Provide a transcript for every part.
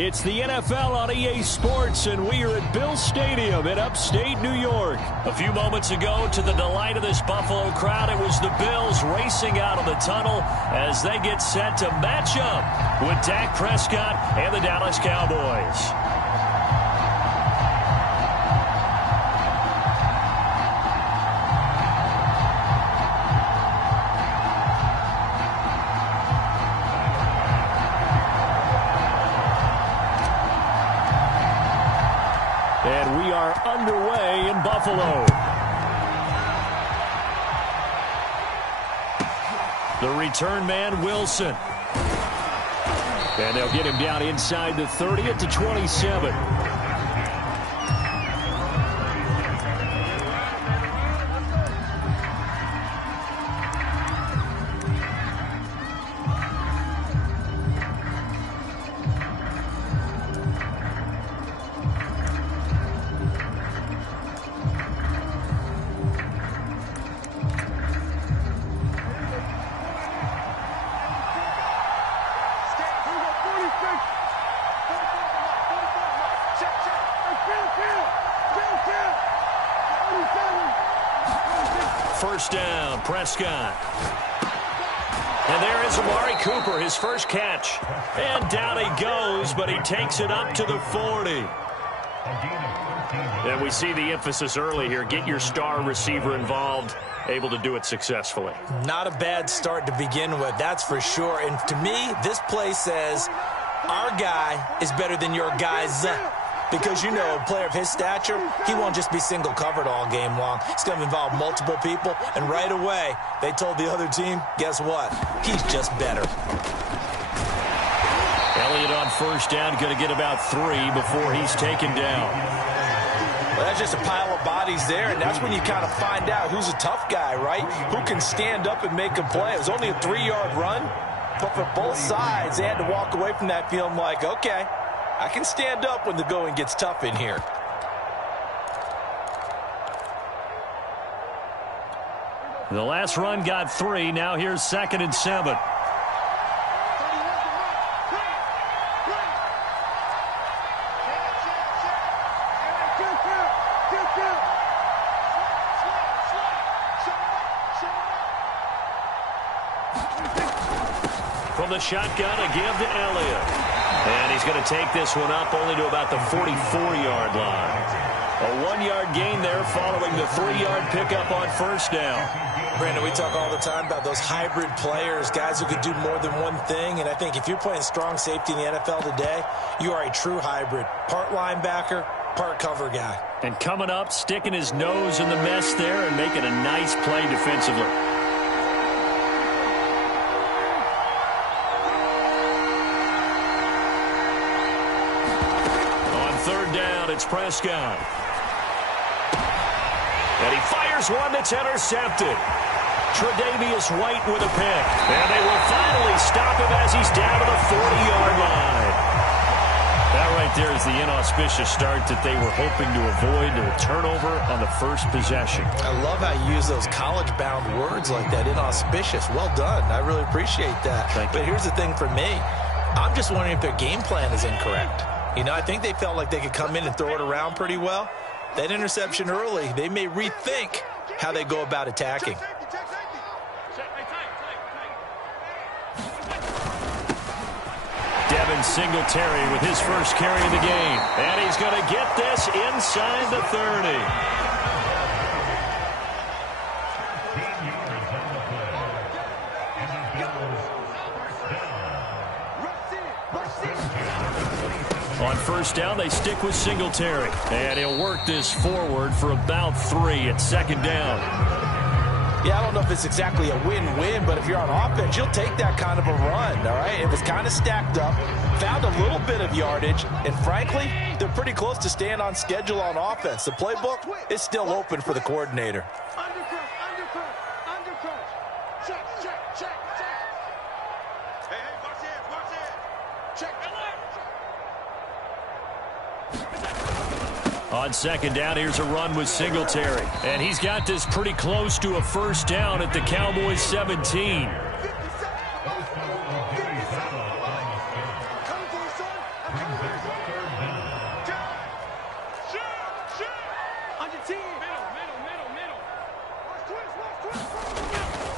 It's the NFL on EA Sports, and we are at Bill Stadium in upstate New York. A few moments ago, to the delight of this Buffalo crowd, it was the Bills racing out of the tunnel as they get set to match up with Dak Prescott and the Dallas Cowboys. And we are underway in Buffalo. The return man, Wilson. And they'll get him down inside the 30 at the 27. First down, Prescott. And there is Amari Cooper, his first catch. And down he goes, but he takes it up to the 40. And we see the emphasis early here. Get your star receiver involved, able to do it successfully. Not a bad start to begin with, that's for sure. And to me, this play says our guy is better than your guys. Because, you know, a player of his stature, he won't just be single covered all game long. It's going to involve multiple people. And right away, they told the other team, guess what? He's just better. Elliott on first down, going to get about 3 before he's taken down. Well, that's just a pile of bodies there, and that's when you kind of find out who's a tough guy, right? Who can stand up and make a play. It was only a 3-yard run, but for both sides, they had to walk away from that feeling like, okay, I can stand up when the going gets tough in here. The last run got 3. Now here's 2nd and 7. From the shotgun, a give to Elliott. And he's going to take this one up only to about the 44-yard line. A 1-yard gain there following the 3-yard pickup on first down. Brandon, we talk all the time about those hybrid players, guys who could do more than one thing. And I think if you're playing strong safety in the NFL today, you are a true hybrid. Part linebacker, part cover guy. And coming up, sticking his nose in the mess there and making a nice play defensively. It's Prescott. And he fires one that's intercepted. Tre'Davious White with a pick. And they will finally stop him as he's down to the 40-yard line. That right there is the inauspicious start that they were hoping to avoid, a turnover on the first possession. I love how you use those college-bound words like that, inauspicious. Well done. I really appreciate that. But here's the thing for me. I'm just wondering if their game plan is incorrect. You know, I think they felt like they could come in and throw it around pretty well. That interception early, they may rethink how they go about attacking. Devin Singletary with his first carry of the game. And he's going to get this inside the 30. On first down, they stick with Singletary. And he'll work this forward for about 3 at 2nd down. Yeah, I don't know if it's exactly a win-win, but if you're on offense, you'll take that kind of a run, all right? It was kind of stacked up, found a little bit of yardage, and frankly, they're pretty close to staying on schedule on offense. The playbook is still open for the coordinator. On 2nd down, here's a run with Singletary. And he's got this pretty close to a first down at the Cowboys' 17.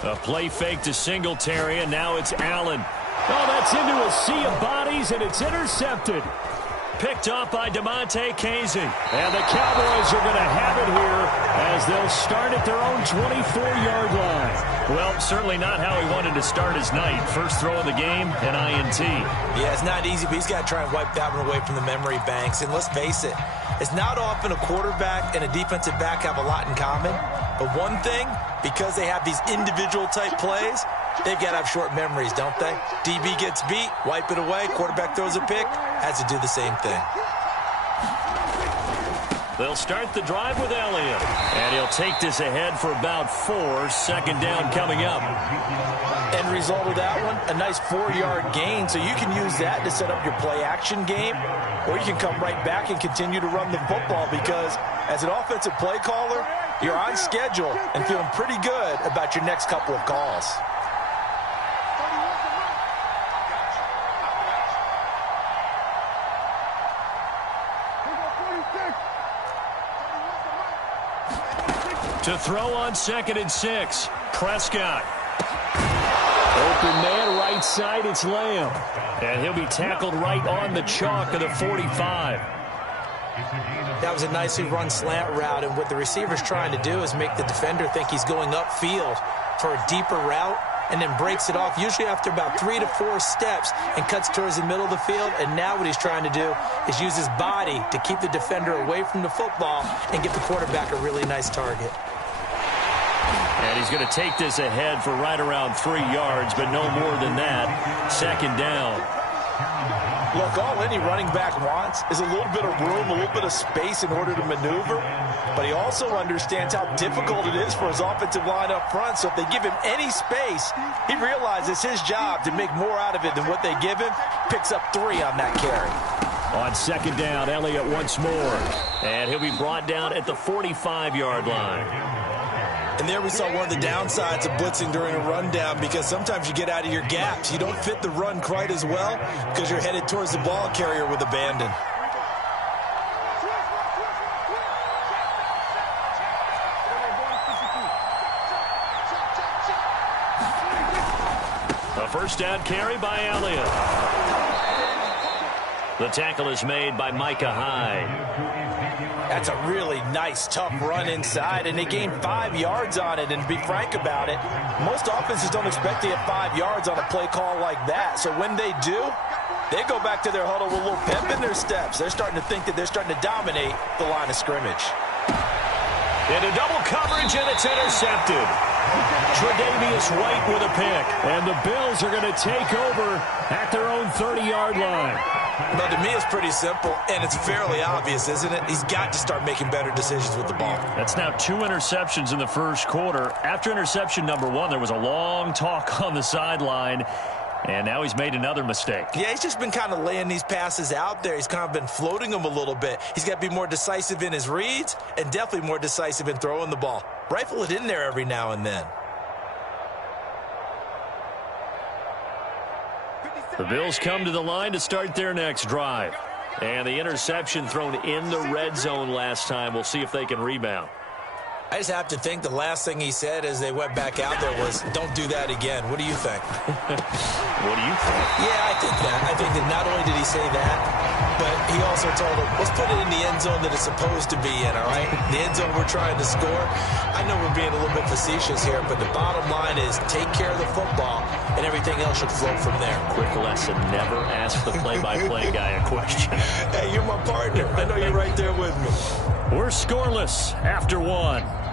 A play fake to Singletary, and now it's Allen. Oh, that's into a sea of bodies, and it's intercepted. Picked off by DeMonte Casey. And the Cowboys are going to have it here as they'll start at their own 24-yard line. Well, certainly not how he wanted to start his night. First throw of the game, an INT. Yeah, it's not easy, but he's got to try and wipe that one away from the memory banks. And let's face it, it's not often a quarterback and a defensive back have a lot in common. But one thing, because they have these individual type plays, they've got to have short memories, don't they? DB gets beat, wipe it away, quarterback throws a pick, has to do the same thing. They'll start the drive with Elliott, and he'll take this ahead for about 4. Second down coming up. End result of that one, a nice 4-yard gain, so you can use that to set up your play-action game, or you can come right back and continue to run the football because as an offensive play caller, you're on schedule and feeling pretty good about your next couple of calls. To throw on 2nd and 6. Prescott. Open man, right side, it's Lamb. And he'll be tackled right on the chalk of the 45. That was a nicely run slant route, and what the receiver's trying to do is make the defender think he's going upfield for a deeper route and then breaks it off, usually after about 3 to 4 steps, and cuts towards the middle of the field. And now what he's trying to do is use his body to keep the defender away from the football and give the quarterback a really nice target. And he's going to take this ahead for right around 3 yards, but no more than that. Second down. Look, all any running back wants is a little bit of room, a little bit of space in order to maneuver. But he also understands how difficult it is for his offensive line up front. So if they give him any space, he realizes his job to make more out of it than what they give him. Picks up 3 on that carry. On second down, Elliott once more. And he'll be brought down at the 45-yard line. And there we saw one of the downsides of blitzing during a rundown, because sometimes you get out of your gaps. You don't fit the run quite as well because you're headed towards the ball carrier with abandon. A first down carry by Elliott. The tackle is made by Micah Hyde. That's a really nice, tough run inside, and they gained 5 yards on it. And to be frank about it, most offenses don't expect to get 5 yards on a play call like that. So when they do, they go back to their huddle with a little pep in their steps. They're starting to think that they're starting to dominate the line of scrimmage. Into double coverage, and it's intercepted. Tre'Davious White with a pick. And the Bills are going to take over at their own 30-yard line. Well, to me, it's pretty simple, and it's fairly obvious, isn't it? He's got to start making better decisions with the ball. That's now 2 interceptions in the first quarter. After interception number 1, there was a long talk on the sideline, and now he's made another mistake. Yeah, he's just been kind of laying these passes out there. He's kind of been floating them a little bit. He's got to be more decisive in his reads and definitely more decisive in throwing the ball. Rifle it in there every now and then. The Bills come to the line to start their next drive. And the interception thrown in the red zone last time. We'll see if they can rebound. I just have to think the last thing he said as they went back out there was, don't do that again. What do you think? What do you think? Yeah, I think that. I think that not only did he say that, but he also told him, let's put it in the end zone that it's supposed to be in, all right? The end zone we're trying to score. I know we're being a little bit facetious here, but the bottom line is take care of the football, and everything else should flow from there. Quick lesson, never ask the play-by-play guy a question. Hey, you're my partner. I know you're right there with me. We're scoreless after 1.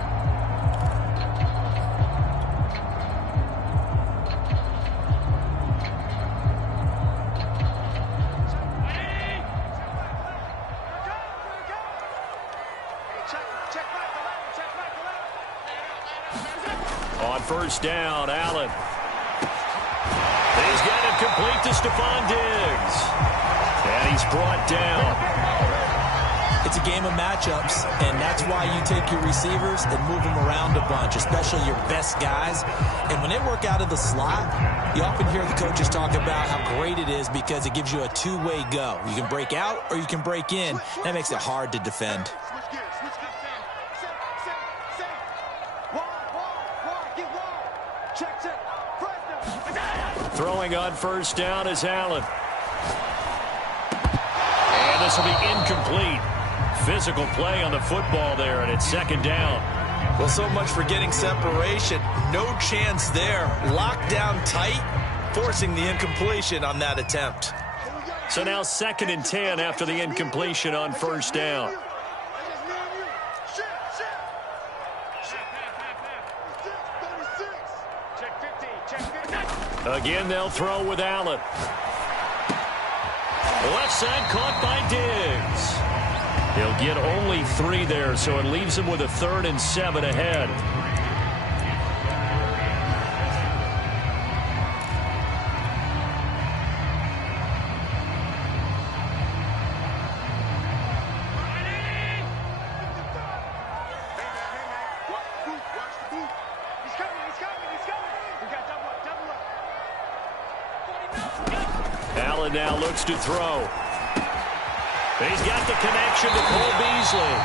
On first down, Allen. He's got it complete to Stephon Diggs. And he's brought down. It's a game of matchups, and that's why you take your receivers and move them around a bunch, especially your best guys. And when they work out of the slot, you often hear the coaches talk about how great it is because it gives you a two-way go. You can break out or you can break in. That makes it hard to defend. Throwing on first down is Allen. And this will be incomplete. Physical play on the football there, and it's second down. Well, so much for getting separation. No chance there. Locked down tight, forcing the incompletion on that attempt. So now 2nd and 10 after the incompletion on first down. Again, they'll throw with Allen. Left side caught by Diggs. He'll get only 3 there, so it leaves him with a 3rd and 7 ahead. Allen now looks to throw. He's got the connection to Cole Beasley.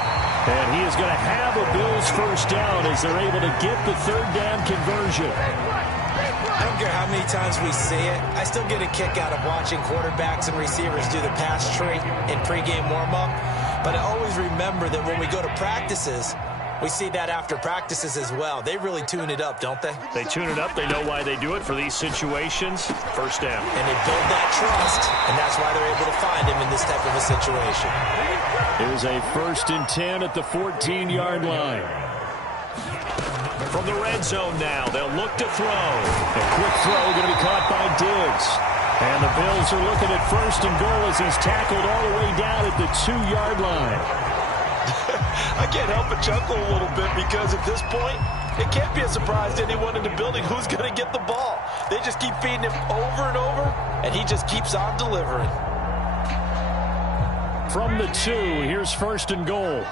And he is going to have a Bills first down as they're able to get the 3rd down conversion. I don't care how many times we see it. I still get a kick out of watching quarterbacks and receivers do the pass tree in pregame warm-up. But I always remember that when we go to practices, we see that after practices as well. They really tune it up, don't they? They tune it up. They know why they do it for these situations. First down. And they build that trust, and that's why they're able to find him in this type of a situation. Here's a 1st and 10 at the 14-yard line. From the red zone now, they'll look to throw. A quick throw going to be caught by Diggs. And the Bills are looking at 1st and goal as he's tackled all the way down at the 2-yard line. I can't help but chuckle a little bit because at this point, it can't be a surprise to anyone in the building who's going to get the ball. They just keep feeding him over and over, and he just keeps on delivering. From the 2, here's 1st and goal.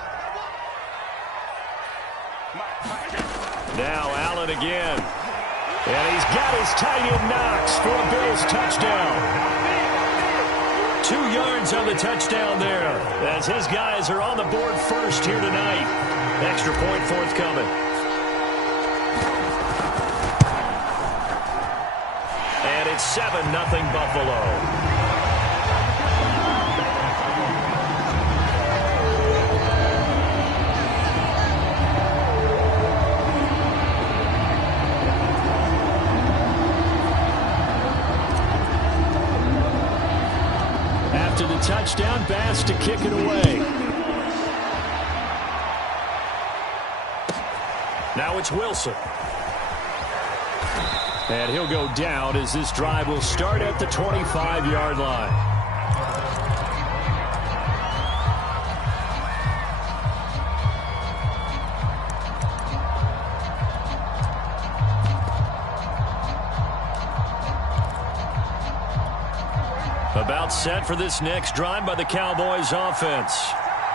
Now Allen again. And he's got his tight end Knox for a Bills touchdown. 2 yards on the touchdown there as his guys are on the board first here tonight. Extra point forthcoming. And it's 7-0 Buffalo. After the touchdown, Bass to kick it away. Now it's Wilson. And he'll go down as this drive will start at the 25-yard line. About set for this next drive by the Cowboys offense.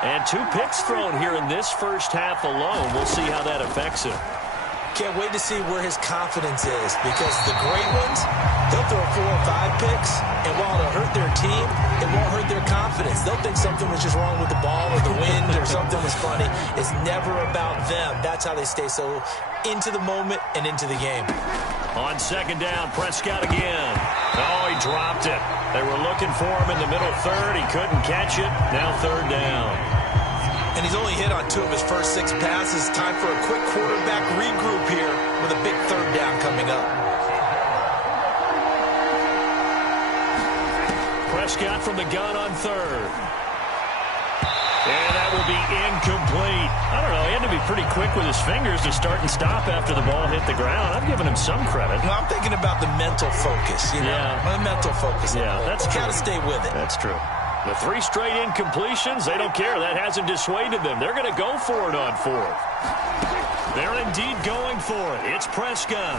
And 2 picks thrown here in this first half alone. We'll see how that affects him. Can't wait to see where his confidence is because the great ones, they'll throw 4 or 5 picks, and while it'll hurt their team, it won't hurt their confidence. They'll think something was just wrong with the ball or the wind or something was funny. It's never about them. That's how they stay so into the moment and into the game. On 2nd down, Prescott again. Oh, he dropped it. They were looking for him in the middle 3rd. He couldn't catch it. Now 3rd down. And he's only hit on 2 of his first 6 passes. Time for a quick quarterback regroup here with a big 3rd down coming up. Prescott from the gun on 3rd. And that will be incomplete. I don't know. He had to be pretty quick with his fingers to start and stop after the ball hit the ground. I'm giving him some credit. Well, I'm thinking about the mental focus. You know? Yeah. The mental focus. Yeah, that's true. Got to stay with it. That's true. The 3 straight incompletions, they don't care. That hasn't dissuaded them. They're going to go for it on 4th. They're indeed going for it. It's Prescott.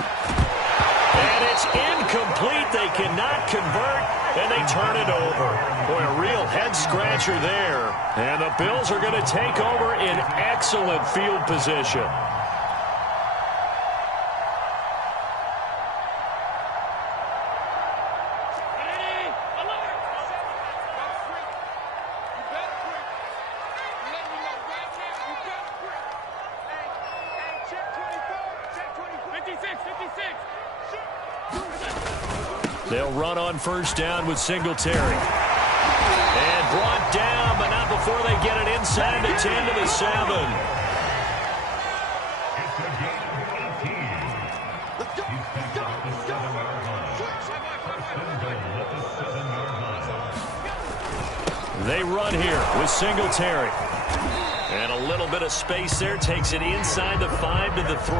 And it's incomplete. They cannot convert, and they turn it over. Boy, a real head-scratcher there. And the Bills are going to take over in excellent field position. They'll run on first down with Singletary. And brought down, but not before they get it inside the 10 to the 7. They run here with Singletary. And a little bit of space there takes it inside the 5 to the 3.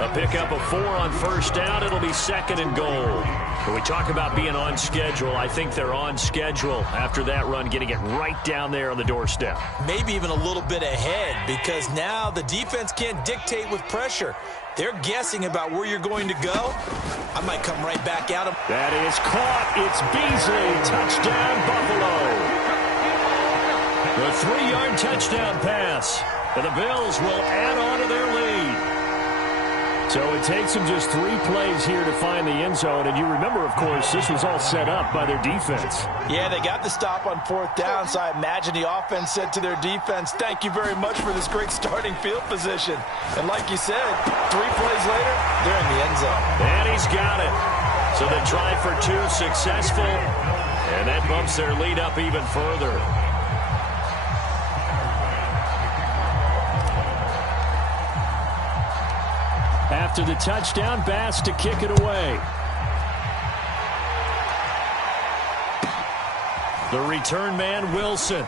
A pickup of 4 on first down. It'll be second and goal. When we talk about being on schedule, I think they're on schedule after that run, getting it right down there on the doorstep. Maybe even a little bit ahead, because now the defense can't dictate with pressure. They're guessing about where you're going to go. I might come right back at them. That is caught. It's Beasley. Touchdown, Buffalo. The 3-yard touchdown pass. And the Bills will add on to their lead. So it takes them just 3 plays here to find the end zone. And you remember, of course, this was all set up by their defense. Yeah, they got the stop on 4th down, so I imagine the offense said to their defense, thank you very much for this great starting field position. And like you said, 3 plays later, they're in the end zone. And he's got it. So the try for 2 successful. And that bumps their lead up even further. After the touchdown, Bass to kick it away. The return man, Wilson.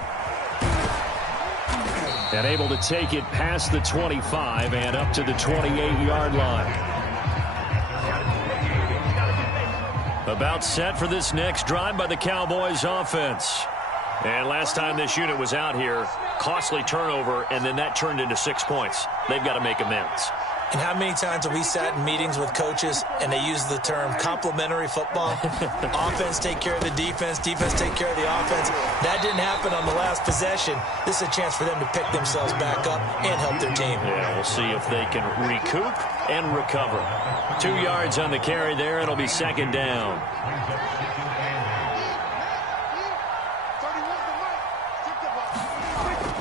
And able to take it past the 25 and up to the 28-yard line. About set for this next drive by the Cowboys offense. And last time this unit was out here, costly turnover, and then that turned into 6 points. They've got to make amends. And how many times have we sat in meetings with coaches and they use the term complementary football? Offense take care of the defense, defense take care of the offense. That didn't happen on the last possession. This is a chance for them to pick themselves back up and help their team. Yeah, we'll see if they can recoup and recover. 2 yards on the carry there. It'll be second down.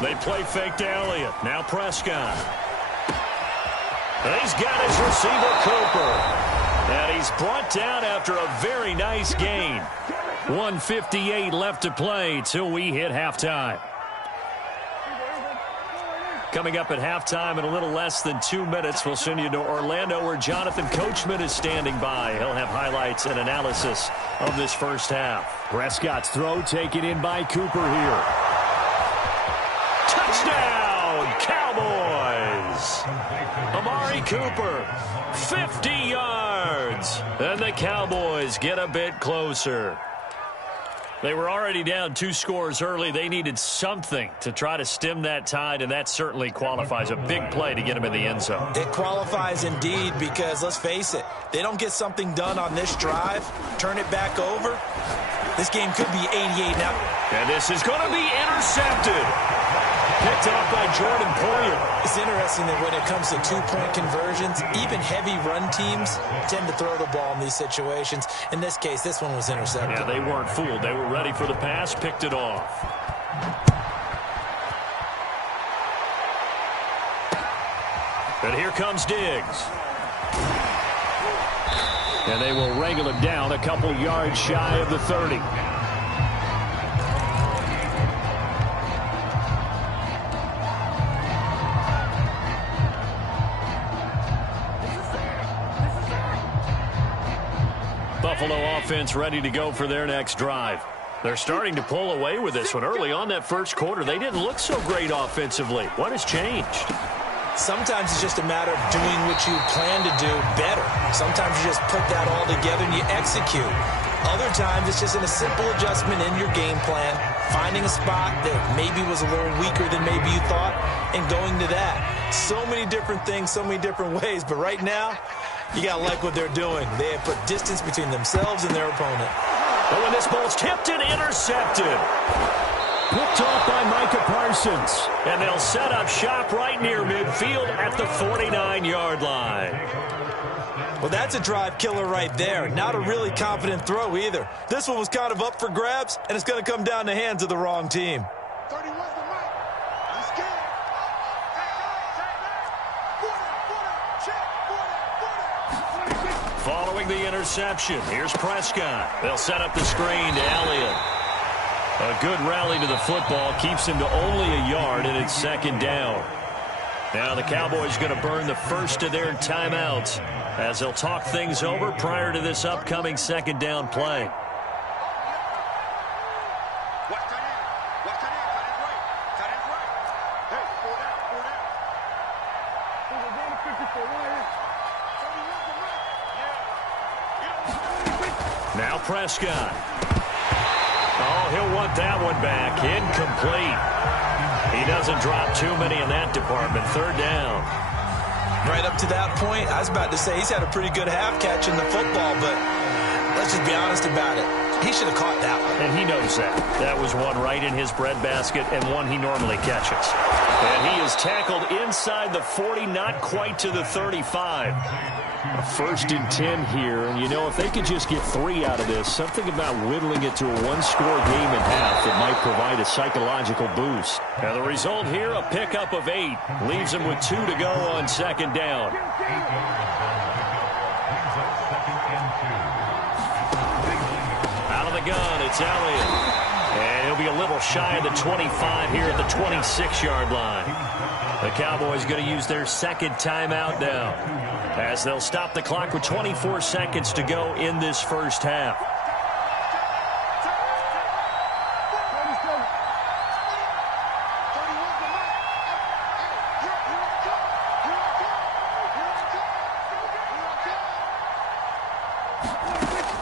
They play fake to Elliott. Now Prescott. And he's got his receiver, Cooper. And he's brought down after a very nice gain. 1:58 left to play till we hit halftime. Coming up at halftime in a little less than 2 minutes, we'll send you to Orlando where Jonathan Coachman is standing by. He'll have highlights and analysis of this first half. Prescott's throw taken in by Cooper here. Touchdown, Cowboys! Amari Cooper, 50 yards. And the Cowboys get a bit closer. They were already down 2 scores early. They needed something to try to stem that tide, and that certainly qualifies. A big play to get them in the end zone. It qualifies indeed because, let's face it, they don't get something done on this drive, turn it back over, this game could be 88 now. And this is going to be intercepted. Picked off by Jordan Poyer. It's interesting that when it comes to 2-point conversions, even heavy run teams tend to throw the ball in these situations. In this case, this one was intercepted. Yeah, they weren't fooled. They were ready for the pass, picked it off. And here comes Diggs. And they will wrangle him down a couple yards shy of the 30. Buffalo offense ready to go for their next drive. They're starting to pull away with this one. Early on that first quarter, they didn't look so great offensively. What has changed? Sometimes it's just a matter of doing what you plan to do better. Sometimes you just put that all together and you execute. Other times it's just a simple adjustment in your game plan, finding a spot that maybe was a little weaker than maybe you thought, and going to that. So many different things, so many different ways, but right now, you got to like what they're doing. They have put distance between themselves and their opponent. But when this ball's tipped and intercepted. Picked off by Micah Parsons. And they'll set up shop right near midfield at the 49-yard line. Well, that's a drive killer right there. Not a really confident throw either. This one was kind of up for grabs, and it's going to come down the hands of the wrong team. 31's the mic. Let's get it. Following the interception, here's Prescott. They'll set up the screen to Elliott. A good rally to the football keeps him to only a yard, and it's second down. Now the Cowboys going to burn the first of their timeouts as they'll talk things over prior to this upcoming second down play. Now Prescott. Oh, he'll want that one back. Incomplete. He doesn't drop too many in that department. Third down. Right up to that point, I was about to say he's had a pretty good half catching the football, but let's just be honest about it. He should have caught that one. And he knows that. That was one right in his breadbasket and one he normally catches. And he is tackled inside the 40, not quite to the 35. A 1st and 10 here, and you know, if they could just get 3 out of this, something about whittling it to a one-score game at half that might provide a psychological boost. Now the result here, a pickup of 8, leaves them with 2 to go on second down. Out of the gun, it's Elliott. And he'll be a little shy of the 25 here at the 26-yard line. The Cowboys going to use their second timeout now, as they'll stop the clock with 24 seconds to go in this first half.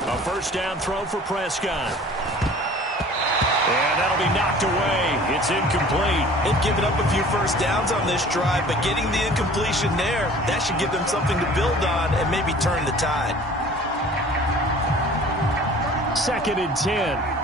A first down throw for Prescott. And that'll be knocked away. It's incomplete. They've given up a few first downs on this drive, but getting the incompletion there, that should give them something to build on and maybe turn the tide. 2nd and 10.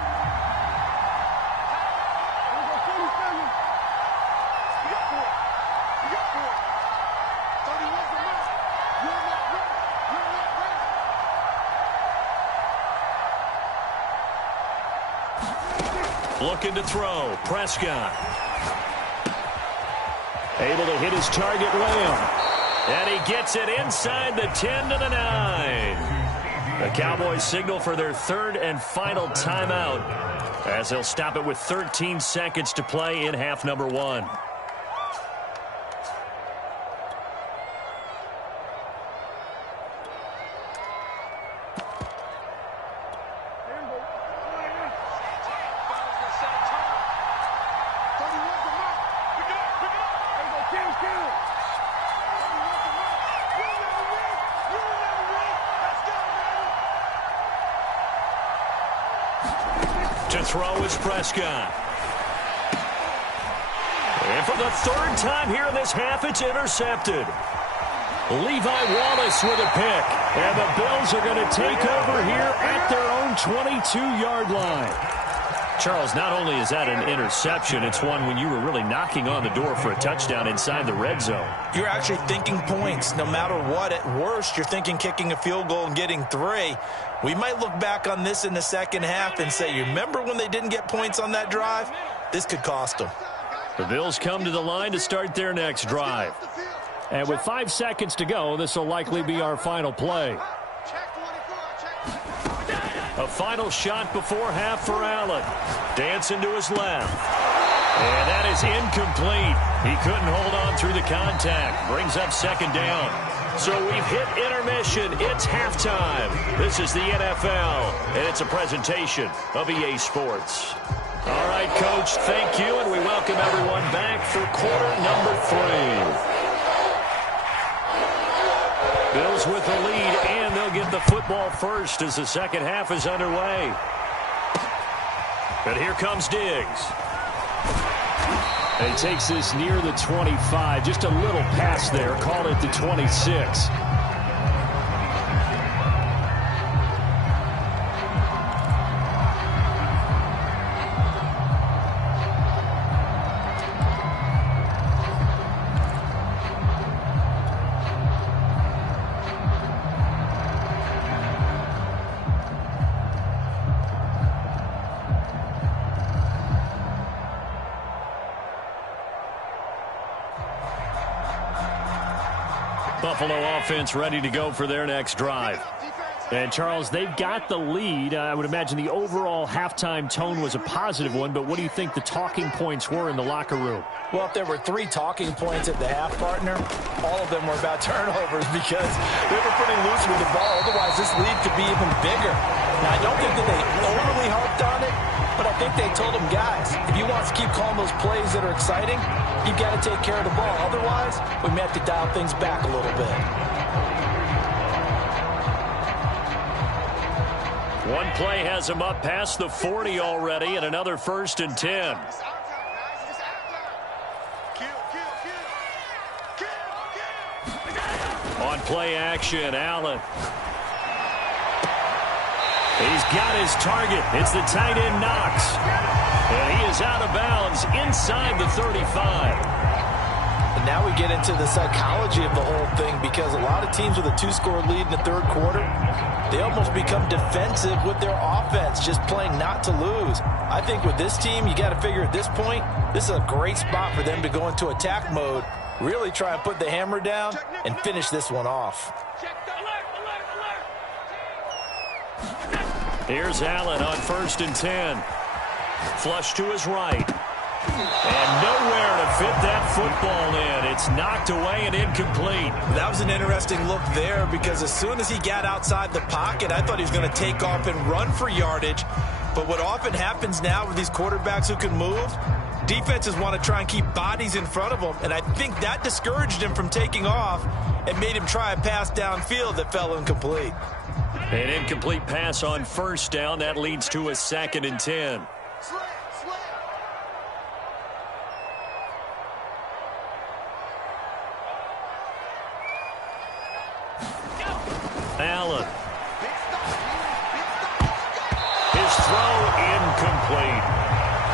Looking to throw. Prescott. Able to hit his target, Lamb. And he gets it inside the 10 to the 9. The Cowboys signal for their 3rd and final timeout, as they'll stop it with 13 seconds to play in half number 1. To throw is Prescott. And for the 3rd time here in this half, it's intercepted. Levi Wallace with a pick. And the Bills are going to take over here at their own 22-yard line. Charles, not only is that an interception, it's one when you were really knocking on the door for a touchdown inside the red zone. You're actually thinking points. No matter what, at worst, you're thinking kicking a field goal and getting 3. We might look back on this in the second half and say, you remember when they didn't get points on that drive? This could cost them. The Bills come to the line to start their next drive. And with 5 seconds to go, this will likely be our final play. A final shot before half for Allen. Dancing to his left. And that is incomplete. He couldn't hold on through the contact. Brings up second down. So we've hit intermission. It's halftime. This is the NFL, and it's a presentation of EA Sports. All right, Coach, thank you, and we welcome everyone back for quarter number 3. Bills with the lead, and they'll get the football first as the second half is underway. And here comes Diggs. And he takes this near the 25. Just a little pass there. Call it the 26. Buffalo offense ready to go for their next drive. And, Charles, they've got the lead. I would imagine the overall halftime tone was a positive one, but what do you think the talking points were in the locker room? Well, if there were 3 talking points at the half, partner, all of them were about turnovers because they were pretty loose with the ball. Otherwise, this lead could be even bigger. Now, I don't think that they overly harped on it, but I think they told them, guys, if you want to keep calling those plays that are exciting, you've got to take care of the ball. Otherwise, we may have to dial things back a little bit. One play has him up past the 40 already, and another 1st and 10. On play action, Allen. He's got his target. It's the tight end, Knox. And he is out of bounds inside the 35. And now we get into the psychology of the whole thing because a lot of teams with a 2-score lead in the 3rd quarter, they almost become defensive with their offense, just playing not to lose. I think with this team, you got to figure at this point, this is a great spot for them to go into attack mode, really try and put the hammer down and finish this one off. Here's Allen on 1st and 10. Flush to his right. And nowhere to fit that football in. It's knocked away and incomplete. That was an interesting look there because as soon as he got outside the pocket, I thought he was going to take off and run for yardage. But what often happens now with these quarterbacks who can move, defenses want to try and keep bodies in front of them. And I think that discouraged him from taking off and made him try a pass downfield that fell incomplete. An incomplete pass on 1st down. That leads to a 2nd and 10. Allen. His throw incomplete.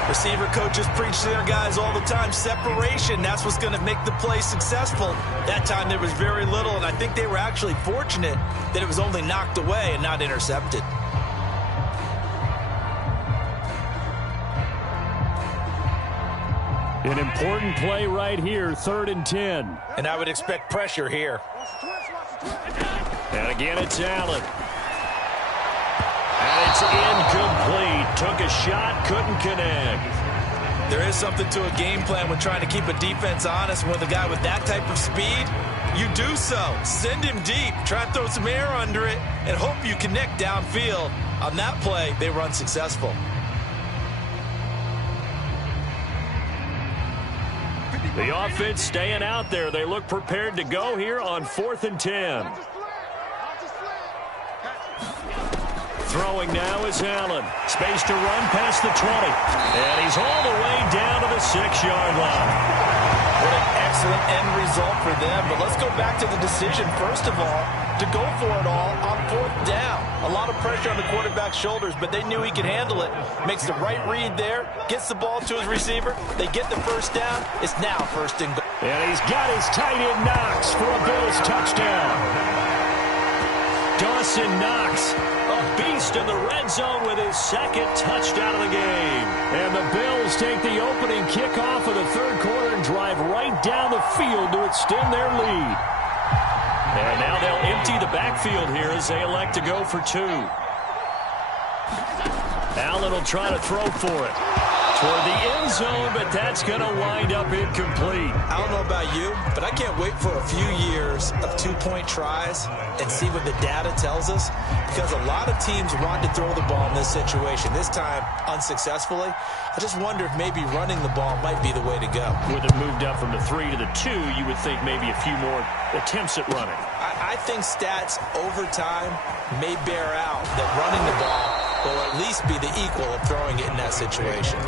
Receiver coaches preach to their guys all the time. Separation, that's what's going to make the play successful. That time there was very little, and I think they were actually fortunate that it was only knocked away and not intercepted. An important play right here, 3rd and 10. And I would expect pressure here. And again, it's Allen. And it's incomplete. Took a shot, couldn't connect. There is something to a game plan when trying to keep a defense honest. With a guy with that type of speed, you do so. Send him deep. Try and throw some air under it and hope you connect downfield. On that play, they were unsuccessful. The offense staying out there. They look prepared to go here on 4th and 10. Throwing now is Allen. Space to run past the 20. And he's all the way down to the 6-yard line. What an excellent end result for them. But let's go back to the decision, first of all, to go for it all on 4th down. A lot of pressure on the quarterback's shoulders, but they knew he could handle it. Makes the right read there, gets the ball to his receiver. They get the 1st down. It's now 1st and goal. And he's got his tight end Knox for a Bills touchdown. Dawson Knox, a beast in the red zone with his 2nd touchdown of the game. And the Bills take the opening kickoff of the 3rd quarter and drive right down the field to extend their lead. And now they'll empty the backfield here as they elect to go for 2. Allen will try to throw for it. Toward the end zone, but that's going to wind up incomplete. I don't know about you, but I can't wait for a few years of 2-point tries and see what the data tells us, because a lot of teams want to throw the ball in this situation, this time unsuccessfully. I just wonder if maybe running the ball might be the way to go. With it moved up from the 3 to the 2, you would think maybe a few more attempts at running. I think stats over time may bear out that running the ball will at least be the equal of throwing it in that situation.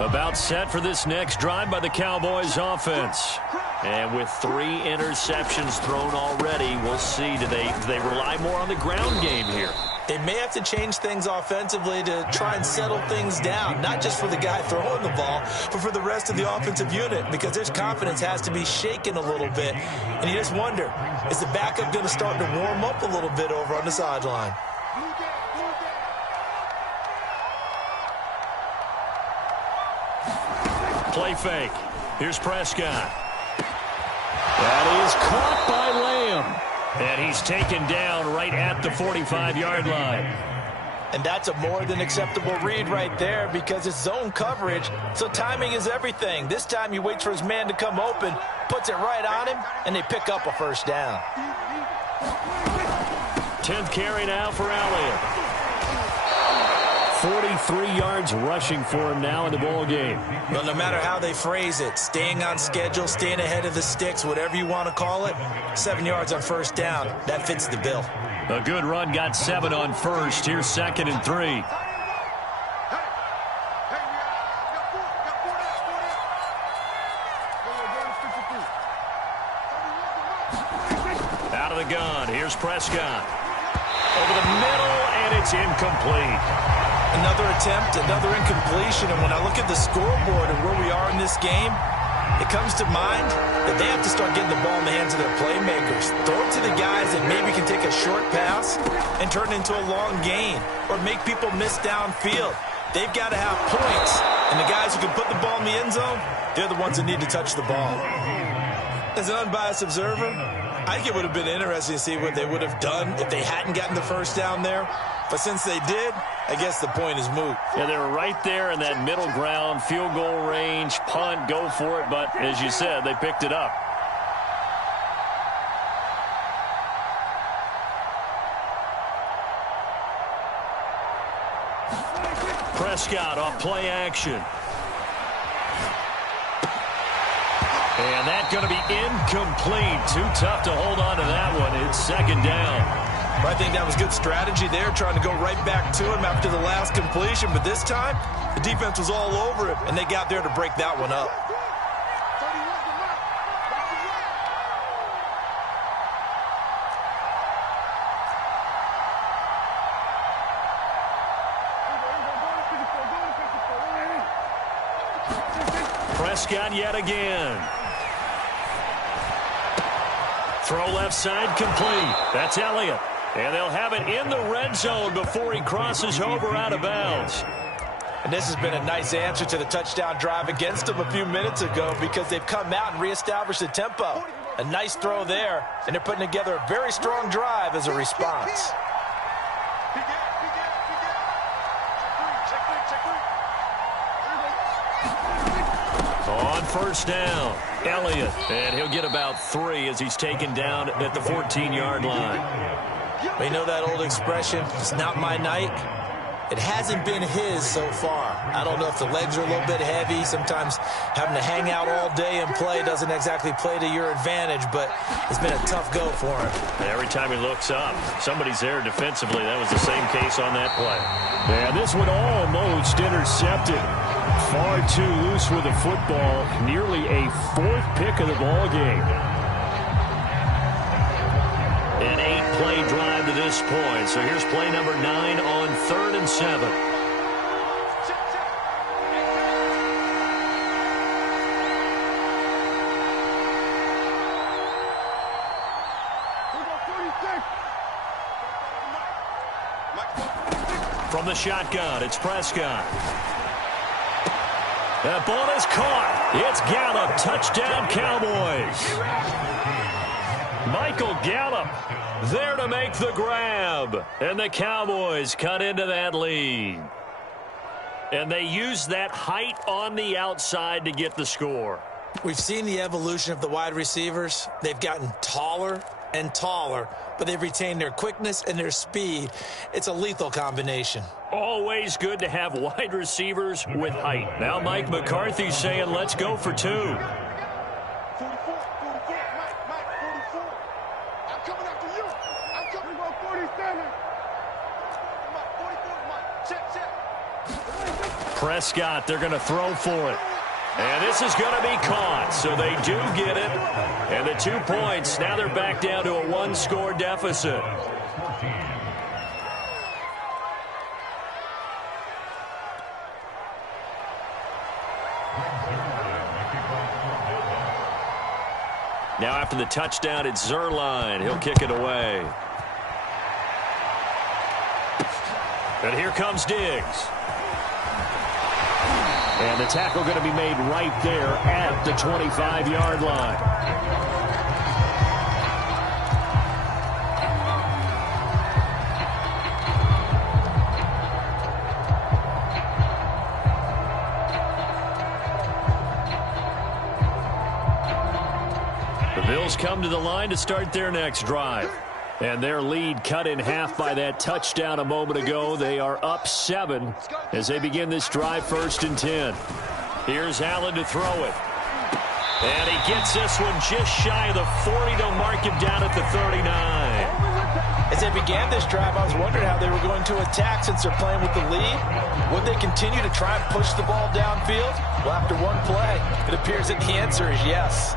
About set for this next drive by the Cowboys offense. And with 3 interceptions thrown already, we'll see. Do they rely more on the ground game here? They may have to change things offensively to try and settle things down, not just for the guy throwing the ball, but for the rest of the offensive unit, because their confidence has to be shaken a little bit. And you just wonder, is the backup going to start to warm up a little bit over on the sideline? Play fake. Here's Prescott. That is caught by Lamb. And he's taken down right at the 45-yard line. And that's a more than acceptable read right there because it's zone coverage, so timing is everything. This time he waits for his man to come open, puts it right on him, and they pick up a first down. 10th carry now for Elliott. 43 yards rushing for him now in the ball game. Well, no matter how they phrase it, staying on schedule, staying ahead of the sticks, whatever you want to call it, 7 yards on first down, that fits the bill. A good run got 7 on first. Here's 2nd and 3. Out of the gun. Here's Prescott. Over the middle, and it's incomplete. Another attempt, another incompletion, and when I look at the scoreboard and where we are in this game, it comes to mind that they have to start getting the ball in the hands of their playmakers. Throw it to the guys that maybe can take a short pass and turn it into a long gain or make people miss downfield. They've got to have points, and the guys who can put the ball in the end zone, they're the ones that need to touch the ball. As an unbiased observer, I think it would have been interesting to see what they would have done if they hadn't gotten the first down there. But since they did, I guess the point is moot. Yeah, they were right there in that middle ground, field goal range, punt, go for it. But as you said, they picked it up. Prescott off play action. And that's going to be incomplete. Too tough to hold on to that one. It's 2nd down. I think that was good strategy there, trying to go right back to him after the last completion. But this time, the defense was all over it, and they got there to break that one up. Prescott yet again. Throw left side complete. That's Elliott. And they'll have it in the red zone before he crosses over out of bounds. And this has been a nice answer to the touchdown drive against them a few minutes ago because they've come out and reestablished the tempo. A nice throw there, and they're putting together a very strong drive as a response. On first down, Elliott. And he'll get about 3 as he's taken down at the 14-yard line. You know that old expression, it's not my night? It hasn't been his so far. I don't know if the legs are a little bit heavy. Sometimes having to hang out all day and play doesn't exactly play to your advantage, but it's been a tough go for him. Every time he looks up, somebody's there defensively. That was the same case on that play. And this one almost intercepted. Far too loose with the football. Nearly a 4th pick of the ball game. An 8-play drive to this point. So here's play number 9 on 3rd and 7. From the shotgun, it's Prescott. That ball is caught. It's Gallup. Touchdown, Cowboys. Michael Gallup there to make the grab. And the Cowboys cut into that lead. And they use that height on the outside to get the score. We've seen the evolution of the wide receivers. They've gotten taller and taller, but they've retained their quickness and their speed. It's a lethal combination. Always good to have wide receivers with height. Now Mike McCarthy saying, let's go for 2. 44, 44, Mike, 44. I'm coming after you. I'm coming on 47. Mike, 44, Mike, check. Prescott, they're going to throw for it. And this is going to be caught, so they do get it. And the 2 points, now they're back down to a 1-score deficit. Now after the touchdown, it's Zerline. He'll kick it away. And here comes Diggs. And the tackle going to be made right there at the 25-yard line. Bills come to the line to start their next drive. And their lead cut in half by that touchdown a moment ago. They are up 7 as they begin this drive, 1st and 10. Here's Allen to throw it. And he gets this one just shy of the 40 to mark him down at the 39. As they began this drive, I was wondering how they were going to attack since they're playing with the lead. Would they continue to try and push the ball downfield? Well, after one play, it appears that the answer is yes.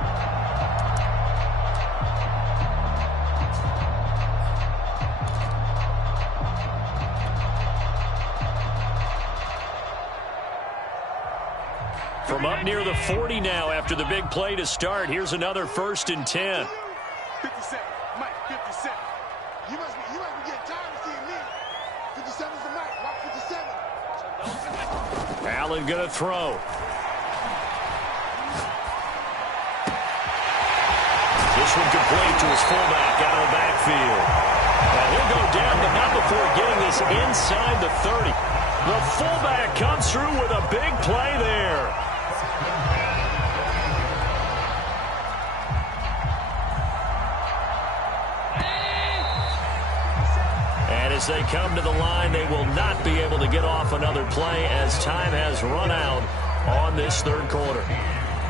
From up near the 40 now after the big play to start. Here's another 1st and 10. 57, Mike, 57. You must be getting tired of seeing me. 57's the Mike, Mike 57. Allen going to throw. This one complete to his fullback out of the backfield. And he'll go down, but not before getting this inside the 30. The fullback comes through with a big play there. And as they come to the line, they will not be able to get off another play as time has run out on this 3rd quarter.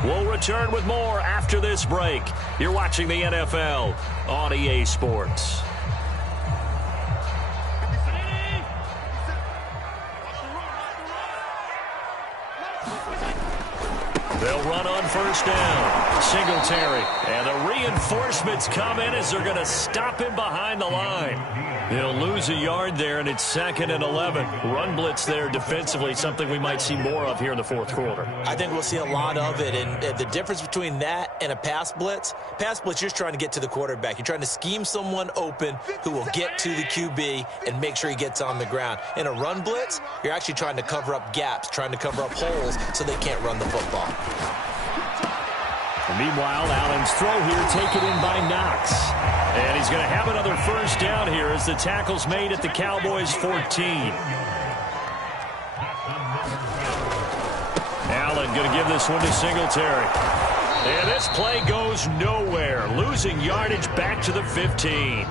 We'll return with more after this break. You're watching the NFL on EA Sports. They'll run on 1st down. Singletary. And the reinforcements come in as they're going to stop him behind the line. He'll lose a yard there, and it's 2nd and 11. Run blitz there defensively, something we might see more of here in the 4th quarter. I think we'll see a lot of it, and the difference between that and a pass blitz, you're just trying to get to the quarterback. You're trying to scheme someone open who will get to the QB and make sure he gets on the ground. In a run blitz, you're actually trying to cover up gaps, trying to cover up holes so they can't run the football. And meanwhile, Allen's throw here taken in by Knox. And he's going to have another 1st down here as the tackle's made at the Cowboys' 14. Allen going to give this one to Singletary. And this play goes nowhere. Losing yardage back to the 15.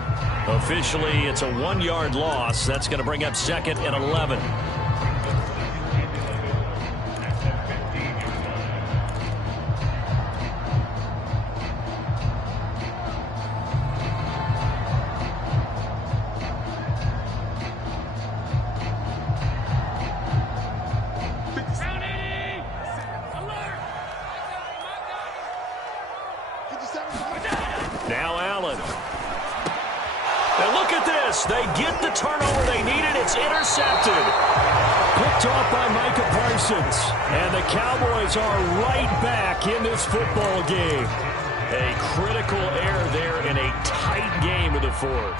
Officially, it's a 1-yard loss. That's going to bring up 2nd and 11. Now Allen. And look at this. They get the turnover they needed. It's intercepted. Picked off by Micah Parsons. And the Cowboys are right back in this football game. A critical error there in a tight game in the 4th.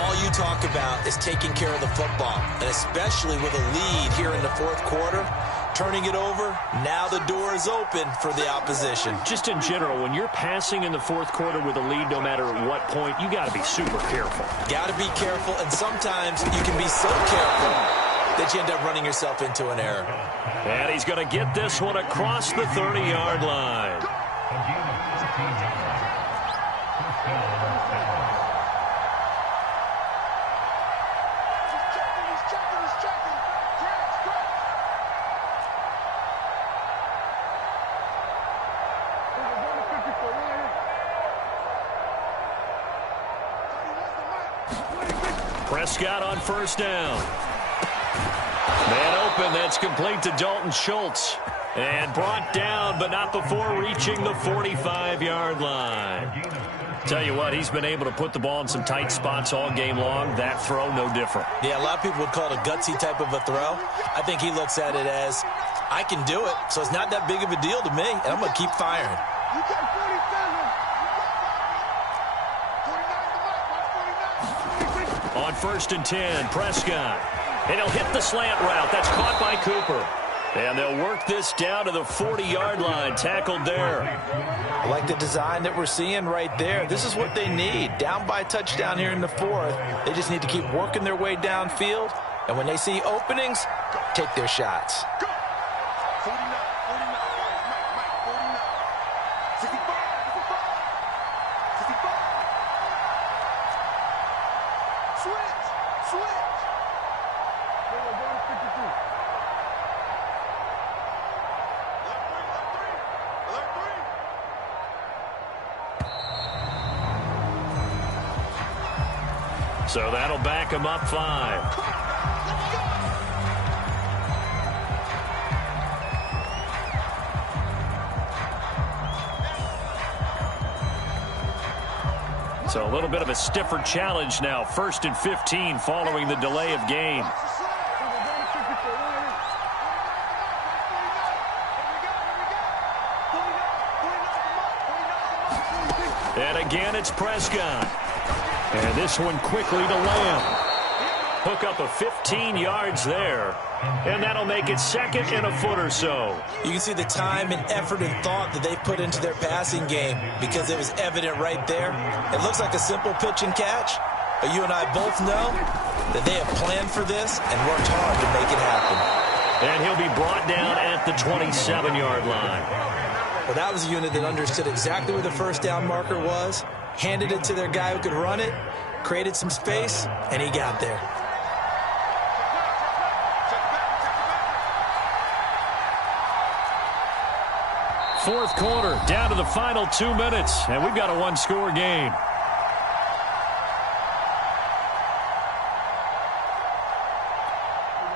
All you talk about is taking care of the football, and especially with a lead here in the 4th quarter. Turning it over, now the door is open for the opposition. Just in general, when you're passing in the 4th quarter with a lead, no matter at what point, you got to be super careful. Got to be careful, and sometimes you can be so careful that you end up running yourself into an error. And he's going to get this one across the 30-yard line. Prescott on 1st down. Man open, that's complete to Dalton Schultz. And brought down, but not before reaching the 45-yard line. Tell you what, he's been able to put the ball in some tight spots all game long. That throw, no different. Yeah, a lot of people would call it a gutsy type of a throw. I think he looks at it as, I can do it, so it's not that big of a deal to me, and I'm going to keep firing. You got 47. On 1st and 10, Prescott. And he'll hit the slant route. That's caught by Cooper. And they'll work this down to the 40-yard line. Tackled there. I like the design that we're seeing right there. This is what they need. Down by a touchdown here in the 4th. They just need to keep working their way downfield. And when they see openings, take their shots. Go. 49, 49, Mike, 49. 65, 65. So that'll back him up 5. So a little bit of a stiffer challenge now. 1st and 15 following the delay of game. And again, it's Prescott. And this one quickly to Lamb. Hook up a 15 yards there. And that'll make it 2nd and a foot or so. You can see the time and effort and thought that they put into their passing game because it was evident right there. It looks like a simple pitch and catch, but you and I both know that they have planned for this and worked hard to make it happen. And he'll be brought down at the 27-yard line. Well, that was a unit that understood exactly where the first down marker was, handed it to their guy who could run it, created some space, and he got there. Fourth quarter, down to the final 2 minutes, and we've got a one-score game.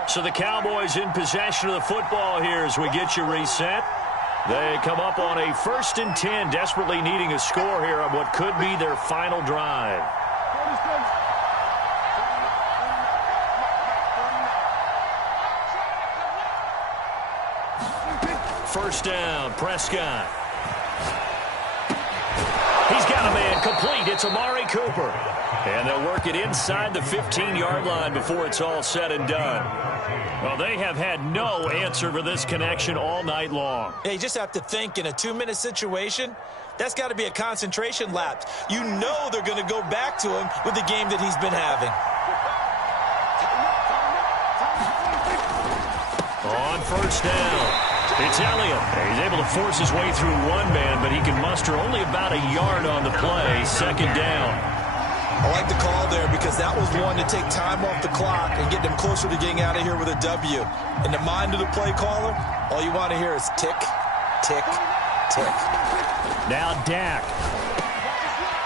So the Cowboys in possession of the football here as we get you reset. They come up on a 1st and 10, desperately needing a score here on what could be their final drive. First down, Prescott. He's got a man complete. It's Amari Cooper. And they'll work it inside the 15-yard line before it's all said and done. Well, they have had no answer for this connection all night long. Yeah, you just have to think in a 2-minute situation, that's got to be a concentration lapse. You know they're going to go back to him with the game that he's been having. On first down, it's Elliott. He's able to force his way through one man, but he can muster only about a yard on the play. 2nd down. I like the call there because that was one to take time off the clock and get them closer to getting out of here with a W. In the mind of the play caller, all you want to hear is tick, tick, tick. Now Dak.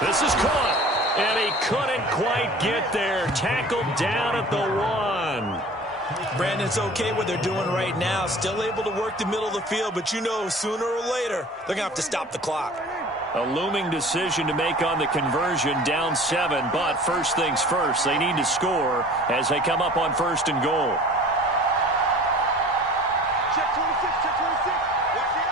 This is caught, and he couldn't quite get there. Tackled down at the 1. Brandon, it's okay what they're doing right now. Still able to work the middle of the field, but you know sooner or later they're going to have to stop the clock. A looming decision to make on the conversion, down 7, but first things first, they need to score as they come up on 1st and goal. Check 26, check 26. Watch it.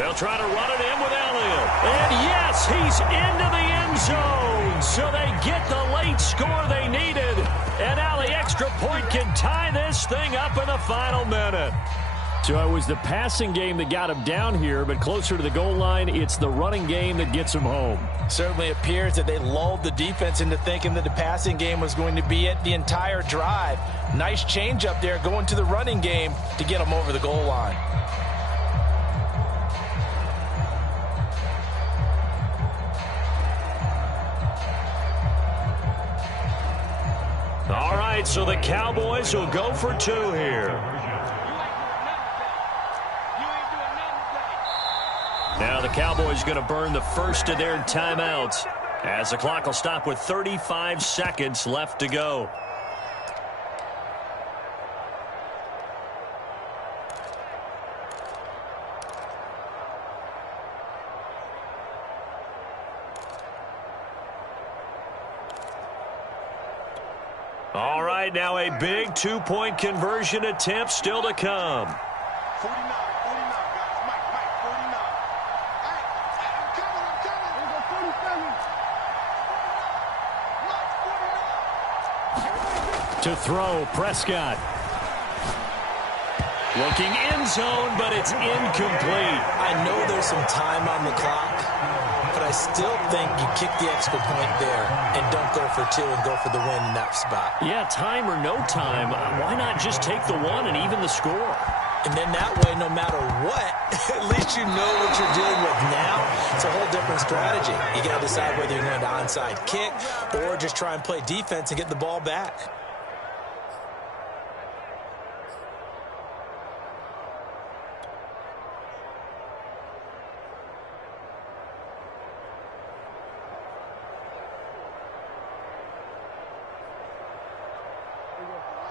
They'll try to run it in with Elliott. And yes, he's into the end zone. So they get the late score they needed. And now the extra point can tie this thing up in the final minute. So it was the passing game that got him down here, but closer to the goal line, it's the running game that gets him home. Certainly appears that they lulled the defense into thinking that the passing game was going to be it the entire drive. Nice change up there going to the running game to get them over the goal line. All right, so the Cowboys will go for 2 here. Now the Cowboys going to burn the first of their timeouts as the clock will stop with 35 seconds left to go. All right, now a big 2-point conversion attempt still to come. 49, 49, guys. Mike, 49. Hey, I'm coming. Here we go, 47. Mike, 49. To throw, Prescott. Looking end zone, but it's incomplete. I know there's some time on the clock, but I still think you kick the extra point there and don't go for 2 and go for the win in that spot. Yeah, time or no time, why not just take the 1 and even the score? And then that way, no matter what, at least you know what you're dealing with now. It's a whole different strategy. You got to decide whether you're going to onside kick or just try and play defense and get the ball back.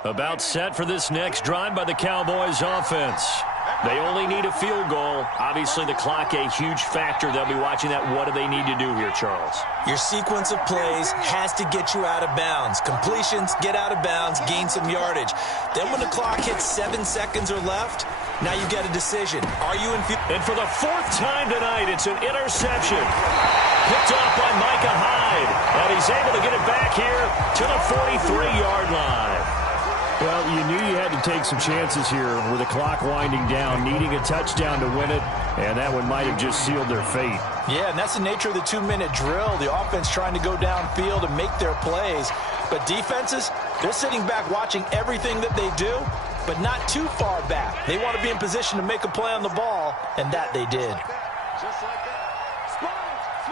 About set for this next drive by the Cowboys offense. They only need a field goal. Obviously, the clock a huge factor. They'll be watching that. What do they need to do here, Charles? Your sequence of plays has to get you out of bounds. Completions, get out of bounds, gain some yardage. Then when the clock hits 7 seconds or left, now you get a decision. Are you in field? And for the 4th time tonight, it's an interception. Picked off by Micah Hyde. And he's able to get it back here to the 43-yard line. Well, you knew you had to take some chances here with the clock winding down, needing a touchdown to win it, and that one might have just sealed their fate. Yeah, and that's the nature of the 2-minute drill. The offense trying to go downfield and make their plays. But defenses, they're sitting back watching everything that they do, but not too far back. They want to be in position to make a play on the ball, and that they did. Just like that. Slide.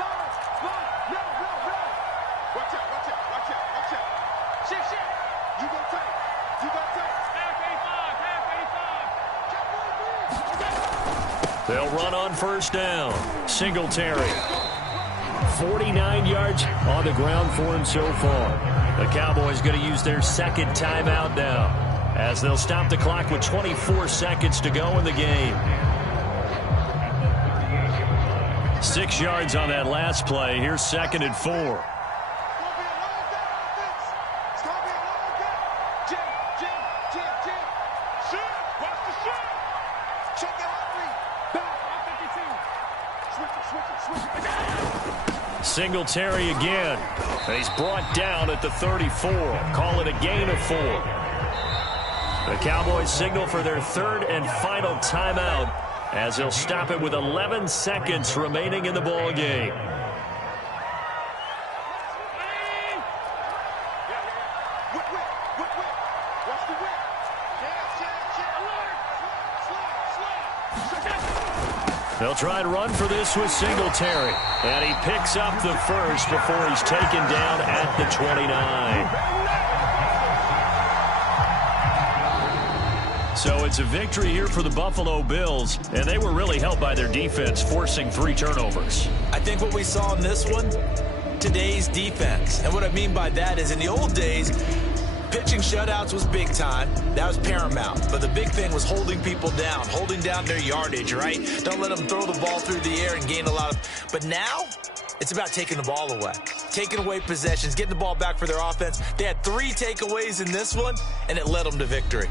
No. Watch out. Shit. You go tight. They'll run on first down. Singletary. 49 yards on the ground for him so far. The Cowboys going to use their second timeout now, as they'll stop the clock with 24 seconds to go in the game. 6 yards on that last play. Here's 2nd and 4. Singletary again. And he's brought down at the 34. Call it a gain of 4. The Cowboys signal for their 3rd and final timeout, as they'll stop it with 11 seconds remaining in the ball game. They'll try and run for this with Singletary. And he picks up the first before he's taken down at the 29. So it's a victory here for the Buffalo Bills, and they were really helped by their defense, forcing 3 turnovers. I think what we saw in this one, today's defense. And what I mean by that is in the old days, pitching shutouts was big time. That was paramount. But the big thing was holding people down, holding down their yardage, right? Don't let them throw the ball through the air and gain a lot of... But now, it's about taking the ball away. Taking away possessions, getting the ball back for their offense. They had 3 takeaways in this one, and it led them to victory.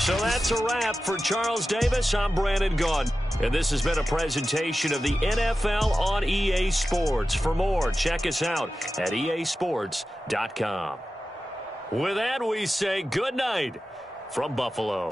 So that's a wrap for Charles Davis. I'm Brandon Gaudin, and this has been a presentation of the NFL on EA Sports. For more, check us out at easports.com. With that, we say good night from Buffalo.